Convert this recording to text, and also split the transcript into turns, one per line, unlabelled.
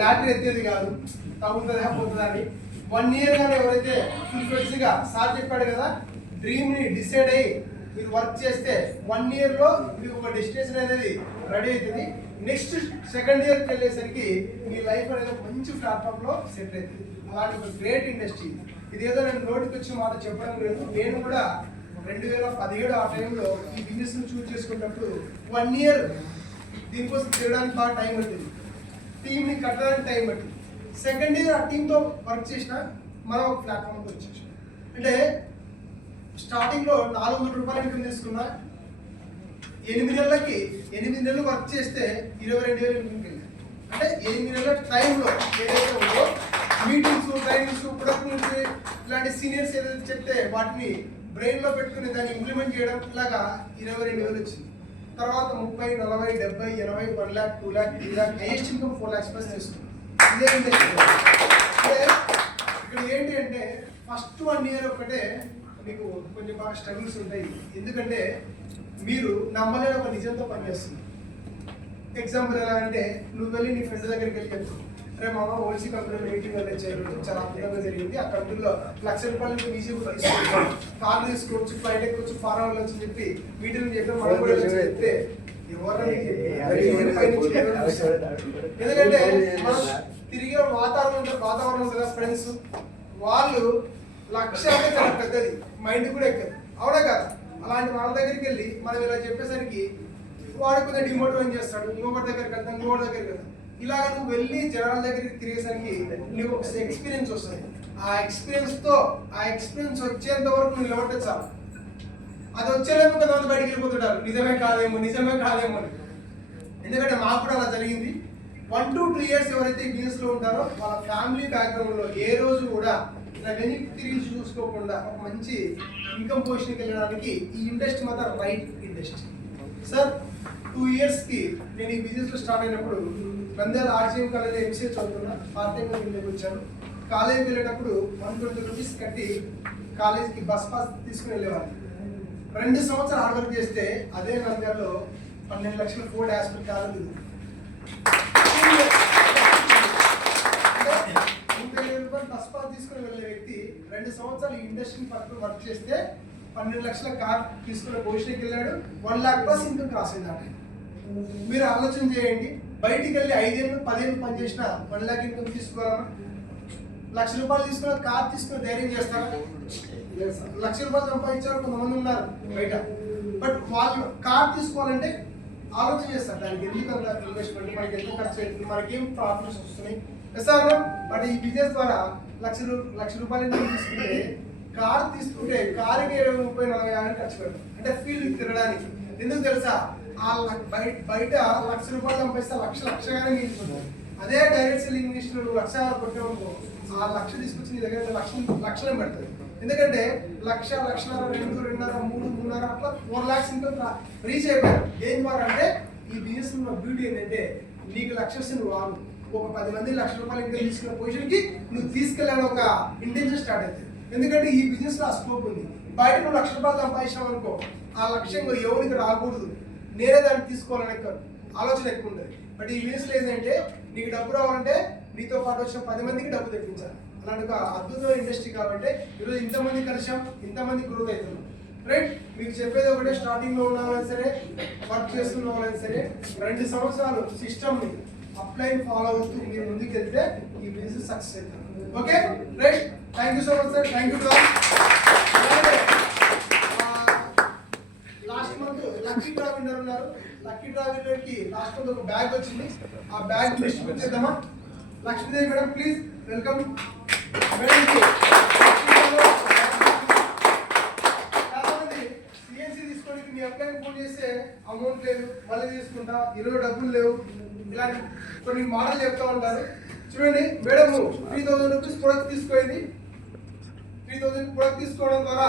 Lottery ఎత్తేది కాదు. తగ్గుతుందా పోతుందా అని వన్ ఇయర్ గానే ఎవరైతే ఫుల్గా సార్ చెప్పాడు కదా డ్రీమ్ని డిసైడ్ అయ్యి మీరు వర్క్ చేస్తే వన్ ఇయర్లో మీకు ఒక డెస్టినేషన్ అనేది రెడీ అవుతుంది. నెక్స్ట్ సెకండ్ ఇయర్కి వెళ్ళేసరికి మీ లైఫ్ అనేది మంచి ప్లాట్ఫామ్లో సెటిల్ అవుతుంది. అలాంటి ఒక గ్రేట్ ఇండస్ట్రీ ఇది ఏదో నేను నోటికి వచ్చి మాట చెప్పడం లేదు. నేను కూడా రెండు వేల పదిహేడు ఆ టైంలో ఈ బిజినెస్ చూస్ చేసుకున్నప్పుడు వన్ ఇయర్ దీనికోసం తిరగడానికి బాగా టైం పడుతుంది టీమ్ని కట్టడానికి టైం పట్టింది. సెకండ్ ఇయర్ ఆ టీంతో వర్క్ చేసిన మనం ఒక ప్లాట్ఫామ్కి వచ్చేసాం. అంటే స్టార్టింగ్లో నాలుగు వందల రూపాయలు ఇన్కమ్ తీసుకున్నా ఎనిమిది నెలలకి ఎనిమిది నెలలు వర్క్ చేస్తే ఇరవై రెండు వేలు ఇన్కమ్ అంటే ఎనిమిది నెలల టైంలో ఏదైతే ఉందో మీటింగ్స్ ట్రైనింగ్స్ ప్రొడక్ట్ ఇలాంటి సీనియర్స్ ఏదైతే చెప్తే వాటిని బ్రెయిన్లో పెట్టుకుని దాన్ని ఇంప్లిమెంట్ చేయడం ఇలాగా ఇరవై రెండు వేలు వచ్చింది. తర్వాత ముప్పై నలభై డెబ్బై ఎనభై one lakh two lakh three lakh highest income four lakhs plus చేస్తుంది. ఇదే ఇక్కడ ఏంటి అంటే ఫస్ట్ వన్ ఇయర్ ఒకటే మీకు కొంచెం బాగా స్ట్రగుల్స్ ఉంటాయి. ఎందుకంటే మీరు నమ్మలేని ఒక నిజంతో పనిచేస్తుంది. ఎగ్జాంపుల్ ఎలా అంటే నువ్వు వెళ్ళి నీ ఫ్రెండ్ దగ్గరికి వెళ్ళి చెప్తావు. అరే మామ ఓల్సీ కంపెనీలో మీటింగ్ అనేది చేయడం చాలా అద్భుతంగా జరిగింది. ఆ కంపెనీలో లక్ష రూపాయలు మీకు ఈజీగా తీసుకోవచ్చు కార్లు తీసుకోవచ్చు ఫ్లైట్ ఎక్కొచ్చు ఫారం వెళ్ళొచ్చు అని చెప్పి మీటింగ్ చెప్పి మనం కూడా చెప్తే? ఎందుకంటే మనం తిరిగే వాతావరణం వాతావరణం కదా ఫ్రెండ్స్ వాళ్ళు లక్ష అంటే చాలా పెద్దది. మైండ్ కూడా ఎక్కదు. అవునా కదా? అలాంటి వాళ్ళ దగ్గరికి వెళ్ళి మనం ఇలా చెప్పేసరికి వాడు కొంచెం డిమోటివేట్ చేస్తాడు. ఇంకొకటి దగ్గరికి వెళ్తాం ఇంకొకటి దగ్గరికి వెళ్తాం. ఇలాగ నువ్వు వెళ్ళి జనాల దగ్గరికి తిరిగేసరికి నీకు ఒక ఎక్స్పీరియన్స్ వస్తుంది. ఆ ఎక్స్పీరియన్స్తో ఆ ఎక్స్పీరియన్స్ వచ్చేంత వరకు నువ్వు నిలబడితే చాలు. అది వచ్చేలోపు కొంతమంది బయటికి వెళ్ళిపోతుంటారు. నిజమే కాదేమో నిజమే కాదేమో అని. ఎందుకంటే మాకు కూడా అలా జరిగింది. వన్ టు టూ ఇయర్స్ ఎవరైతే ఈ బిజినెస్లో ఉంటారో వాళ్ళ ఫ్యామిలీ బ్యాక్గ్రౌండ్లో ఏ రోజు కూడా ఇలా వెనక్కి తిరిగి చూసుకోకుండా ఒక మంచి ఇన్కమ్ పొజిషన్కి వెళ్ళడానికి ఈ ఇండస్ట్రీ మాత్రం రైట్ ఇండస్ట్రీ సార్ టూ ఇయర్స్కి నేను ఈ బిజినెస్లో స్టార్ట్ అయినప్పుడు నంద్యాల ఆర్జీఎం కాలేజ్ ఎంసీఏ చదువుతున్నా పార్ట్ టైం ఇండియాకి వచ్చాను. కాలేజీకి వెళ్ళేటప్పుడు వన్ ట్వంటీ రూపీస్ కట్టి కాలేజీకి బస్ పాస్ తీసుకుని వెళ్ళేవాడిని. రెండు సంవత్సరాలు హార్డ్ వర్క్ చేస్తే అదే నంద్యాలలో పన్నెండు లక్షల ఫోర్డ్ హాస్పిటల్ కాలేదు ముప్పై వేల రూపాయలు బస్ పాస్ తీసుకుని వెళ్ళే వ్యక్తి రెండు సంవత్సరాలు ఇండస్ట్రీ పక్కన వర్క్ చేస్తే పన్నెండు లక్షల కార్ తీసుకున్న పొజిషన్కి వెళ్ళాడు. One lakh plus income cross అట మీరు ఆలోచన చేయండి. బయటికి వెళ్ళి ఐదేళ్ళు పదిహేను పని చేసిన వన్ లాక్ ఇన్కమ్ తీసుకోవాలన్నా లక్ష రూపాయలు తీసుకున్న కార్ తీసుకుని ధైర్యం చేస్తారా? లక్ష రూపాయలు సంపాదించారు కొంతమంది ఉన్నారు బయట. బట్ వాళ్ళు కార్ తీసుకోవాలంటే ఆలోచన చేస్తారు. దానికి ఎందుకు అంత ఇన్వెస్ట్మెంట్ మనకి ఎంత ఖర్చు అవుతుంది? మనకి ఏం ప్రాఫిట్స్ వస్తున్నాయి సార్ బట్ ఈ బిజినెస్ ద్వారా లక్ష రూ- లక్ష రూపాయలు తీసుకుంటే కార్ తీసుకుంటే కారుకి ఇరవై ముప్పై నలభై యాభై ఖర్చు పెడతాం. అంటే ఫీల్డ్ తిరగడానికి ఎందుకు తెలుసా? ఆ బయట బయట లక్ష రూపాయలు సంపాదిస్తే లక్ష లక్షగానే మిగులుతుంది అదే డైరెక్ట్ సెల్లింగ్ ఇన్వెస్టర్ లక్ష కొట్టామనుకో ఆ లక్ష తీసుకొచ్చి నీ దగ్గర లక్ష లక్షణం పెడుతుంది ఎందుకంటే లక్ష లక్షన్నర రెండు రెండున్నర మూడు మూడున్నర అట్లా ఫోర్ ల్యాక్స్ ఇంకా రీచ్ అయిపోయారు. ఏం ద్వారా అంటే ఈ బిజినెస్ ఉన్న బ్యూటీ ఏంటంటే నీకు లక్ష వస్తే నువ్వు వాడు ఒక పది మంది లక్ష రూపాయలు ఇంకా తీసుకున్న పొజిషన్కి నువ్వు తీసుకెళ్ళాలని ఒక ఇంటెన్షన్ స్టార్ట్ అవుతుంది ఎందుకంటే ఈ బిజినెస్లో ఆ స్కోప్ ఉంది. బయట నువ్వు లక్ష రూపాయలు సంపాదించావు అనుకో ఆ లక్ష్యం ఎవరికి రాకూడదు. నేనే దాన్ని తీసుకోవాలని ఆలోచన ఎక్కువ ఉంటుంది. బట్ ఈ బిజినెస్లో ఏంటంటే నీకు డబ్బు రావాలంటే నీతో పాటు వచ్చిన పది మందికి డబ్బు తెప్పించాలి. అలాంటి ఒక అద్భుతమైన ఇండస్ట్రీ కాబట్టి ఈరోజు ఇంతమంది కలిసాం ఇంతమంది గ్రోత్ అవుతున్నాం. రైట్ మీకు చెప్పేది ఒకటే స్టార్టింగ్లో ఉన్న సరే వర్క్ చేస్తున్న వాళ్ళైనా సరే రెండు సంవత్సరాలు సిస్టమ్ అప్లైన్ అప్లై ఫాలో అవుతూ మీరు ముందుకు వెళ్తే ఈ బిజినెస్ సక్సెస్ అవుతారు okay right thank you so much sir thank you last month lucky draw winner ఉన్నారు. లక్కీ డ్రా విన్నర్కి లాస్ట్ మంత్ ఒక బ్యాగ్ వచ్చింది. ఆ బ్యాగ్ డిస్ట్రిబ్యూట్ చేద్దామా? Lakshmidevi madam please welcome madam మీ అబ్బాయికి ఫోన్ చేస్తే అమౌంట్ లేదు. మళ్ళీ తీసుకుంటా. ఈరోజు డబ్బులు లేవు. ఇలాంటి కొన్ని మాటలు చెప్తా ఉంటారు. చూడండి madam three thousand rupees product తీసుకోయింది. Three thousand product తీసుకోవడం ద్వారా